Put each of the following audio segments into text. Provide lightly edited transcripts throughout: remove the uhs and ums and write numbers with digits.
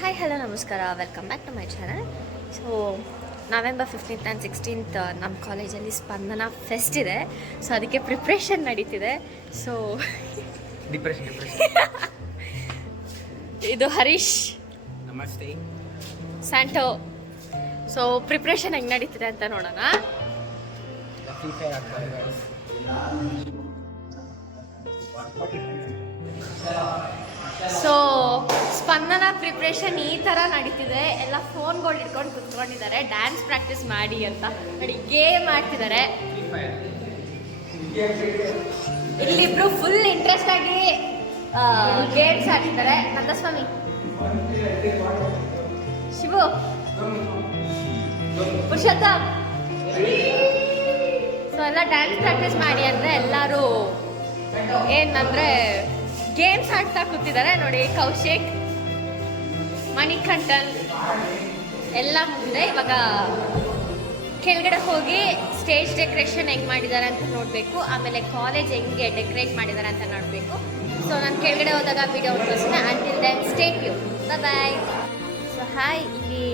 Hi hello ನಮಸ್ಕಾರ, welcome back to my channel. So November 15th and 16th ನಮ್ಮ ಕಾಲೇಜಲ್ಲಿ Spandana fest ಇದೆ. So ಅದಕ್ಕೆ ಪ್ರಿಪ್ರೇಷನ್ ನಡೀತಿದೆ. ಸೊ ಇದು ಹರೀಶ್, ನಮಸ್ತೆ, ಸ್ಯಾಂಟೋ. ಸೊ ಪ್ರಿಪ್ರೇಷನ್ ಹೆಂಗೆ ನಡೀತಿದೆ ಅಂತ ನೋಡೋಣ. ಸೊ ಸ್ಪಂದನ ಪ್ರಿಪ್ರೇಷನ್ ಈ ಥರ ನಡೀತಿದೆ. ಎಲ್ಲ ಫೋನ್ಗಳು ಇಟ್ಕೊಂಡು ಕುತ್ಕೊಂಡಿದ್ದಾರೆ ಡ್ಯಾನ್ಸ್ ಪ್ರಾಕ್ಟೀಸ್ ಮಾಡಿ ಅಂತ. ನೋಡಿ, ಗೇಮ್ ಆಡ್ತಿದ್ದಾರೆ. ಇಲ್ಲಿಬ್ರು ಫುಲ್ ಇಂಟ್ರೆಸ್ಟ್ ಆಗಿ ಗೇಮ್ಸ್ ಆಡ್ತಿದ್ದಾರೆ. ನಂದಸ್ವಾಮಿ, ಶಿವು, ಪುರುಷೋತ್ತಮ್. ಸೊ ಎಲ್ಲ ಡ್ಯಾನ್ಸ್ ಪ್ರಾಕ್ಟೀಸ್ ಮಾಡಿ ಅಂದರೆ ಎಲ್ಲರೂ ಏನಂದರೆ ಗೇಮ್ಸ್ ಆಡ್ತಾ ಕೂತಿದ್ದಾರೆ. ನೋಡಿ, ಕೌಶಿಕ್, ಮಣಿಕಂಠನ್ ಎಲ್ಲ ಮುಂದೆ. ಇವಾಗ ಕೆಳಗಡೆ ಹೋಗಿ ಸ್ಟೇಜ್ ಡೆಕೋರೇಷನ್ ಹೆಂಗೆ ಮಾಡಿದ್ದಾರೆ ಅಂತ ನೋಡಬೇಕು. ಆಮೇಲೆ ಕಾಲೇಜ್ ಹೆಂಗೆ ಡೆಕೋರೇಟ್ ಮಾಡಿದ್ದಾರೆ ಅಂತ ನೋಡಬೇಕು. ಸೊ ನಾನು ಕೆಳಗಡೆ ಹೋದಾಗ ವಿಡಿಯೋ ತೋರಿಸ್ತೀನಿ. Until then stay tune. Bye. So hi, ಇಲ್ಲಿ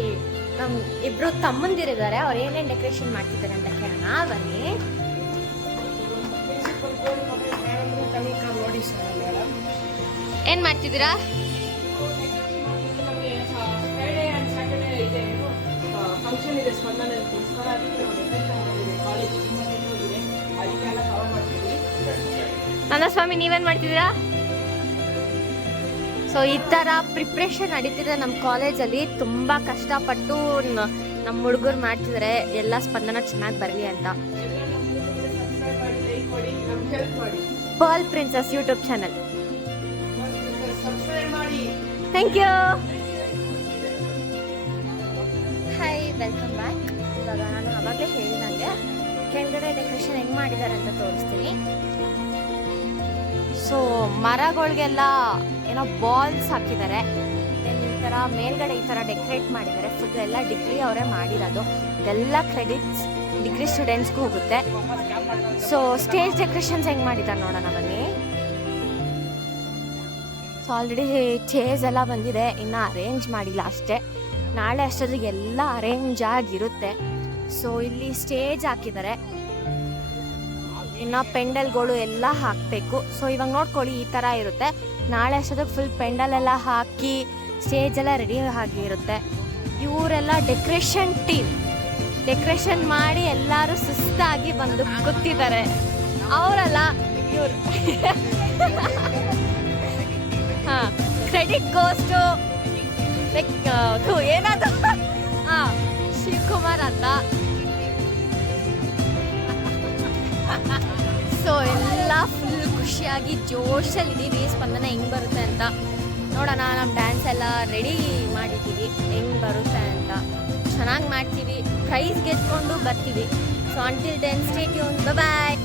ನಮ್ಮ ಇಬ್ಬರು ತಮ್ಮಂದಿರಿದ್ದಾರೆ. ಅವ್ರು ಏನೇನು ಡೆಕೋರೇಷನ್ ಮಾಡ್ತಿದ್ದಾರೆ ಅಂತ ಕೇಳೋಣ ಬನ್ನಿ. ಏನು ಮಾಡ್ತಿದ್ದೀರಾ? ನಂದಸ್ವಾಮಿ, ನೀವೇನು ಮಾಡ್ತಿದ್ದೀರಾ? ಸೊ ಈ ಥರ ಪ್ರಿಪ್ರೇಷನ್ ನಡೀತಿದೆ ನಮ್ಮ ಕಾಲೇಜಲ್ಲಿ. ತುಂಬ ಕಷ್ಟಪಟ್ಟು ನಮ್ಮ ಹುಡುಗರು ಮಾಡ್ತಿದ್ದಾರೆ ಎಲ್ಲ ಸ್ಪಂದನ ಚೆನ್ನಾಗಿ ಬರಲಿ ಅಂತ. Pearl princess YouTube channel. Thank you. Hi, welcome back. ಇವಾಗ ನಾನು ಆವಾಗಲೇ ಹೇಳಿದಂಗೆ ಕೆಳಗಡೆ ಡೆಕೋರೇಷನ್ ಹೆಂಗೆ ಮಾಡಿದ್ದಾರೆ ಅಂತ ತೋರಿಸ್ತೀನಿ. ಸೊ ಮರಗಳಿಗೆಲ್ಲ ಏನೋ ಬಾಲ್ಸ್ ಹಾಕಿದ್ದಾರೆ. ಈ ಥರ ಮೇಲ್ಗಡೆ ಈ ಥರ ಡೆಕೋರೇಟ್ ಮಾಡಿದ್ದಾರೆ. ಫುಲ್ ಎಲ್ಲ ಡಿಗ್ರಿ ಅವರೇ ಮಾಡಿರೋದು. ಇದೆಲ್ಲ ಕ್ರೆಡಿಟ್ಸ್ ಡಿಗ್ರಿ ಸ್ಟೂಡೆಂಟ್ಸ್ಗೂ ಹೋಗುತ್ತೆ. ಸೊ ಸ್ಟೇಜ್ ಡೆಕೋರೇಷನ್ಸ್ ಹೆಂಗೆ ಮಾಡಿದ್ದಾರೆ ನೋಡೋಣ ಬನ್ನಿ. ಸೊ ಆಲ್ರೆಡಿ ಚೇರ್ಸ್ ಎಲ್ಲ ಬಂದಿದೆ, ಇನ್ನು ಅರೇಂಜ್ ಮಾಡಿಲ್ಲ ಅಷ್ಟೇ. ನಾಳೆ ಅಷ್ಟೊತ್ತಿಗೆ ಎಲ್ಲ ಅರೇಂಜ್ ಆಗಿರುತ್ತೆ. ಸೊ ಇಲ್ಲಿ ಸ್ಟೇಜ್ ಹಾಕಿದ್ದಾರೆ, ಇನ್ನು ಪೆಂಡಲ್ಗಳು ಎಲ್ಲ ಹಾಕಬೇಕು. ಸೊ ಇವಾಗ ನೋಡ್ಕೊಳ್ಳಿ, ಈ ಥರ ಇರುತ್ತೆ. ನಾಳೆ ಅಷ್ಟೊತ್ತಿಗೆ ಫುಲ್ ಪೆಂಡಲ್ ಎಲ್ಲ ಹಾಕಿ ಸ್ಟೇಜ್ ಎಲ್ಲ ರೆಡಿ ಆಗಿರುತ್ತೆ. ಇವರೆಲ್ಲ ಡೆಕೋರೇಷನ್ ಟೀಮ್. ಡೆಕೋರೇಷನ್ ಮಾಡಿ ಎಲ್ಲರೂ ಸುಸ್ತಾಗಿ ಬಂದು ಕೂತಿದ್ದಾರೆ. ಅವರಲ್ಲ ಇವರು. ಹಾಂ, ಕ್ರೆಡಿಟ್ ಗೋಸ್ ಟು ಲೈಕ್ ಏನಾದ್ರು ಶಿವಕುಮಾರ್ ಅಂತ. ಸೊ ಎಲ್ಲ ಫುಲ್ ಖುಷಿಯಾಗಿ ಜೋಶಲ್ಲಿದ್ದೀವಿ. ಸ್ಪಂದನ ಹೆಂಗೆ ಬರುತ್ತೆ ಅಂತ ನೋಡೋಣ. ನಮ್ಮ ಡ್ಯಾನ್ಸ್ ಎಲ್ಲ ರೆಡಿ ಮಾಡಿದ್ದೀವಿ, ಹೆಂಗೆ ಬರುತ್ತೆ ಅಂತ. ಚೆನ್ನಾಗಿ ಮಾಡ್ತೀವಿ, ಪ್ರೈಸ್ ಗೆದ್ಕೊಂಡು ಬರ್ತೀವಿ. So until then stay tune. ಬಾಯ್.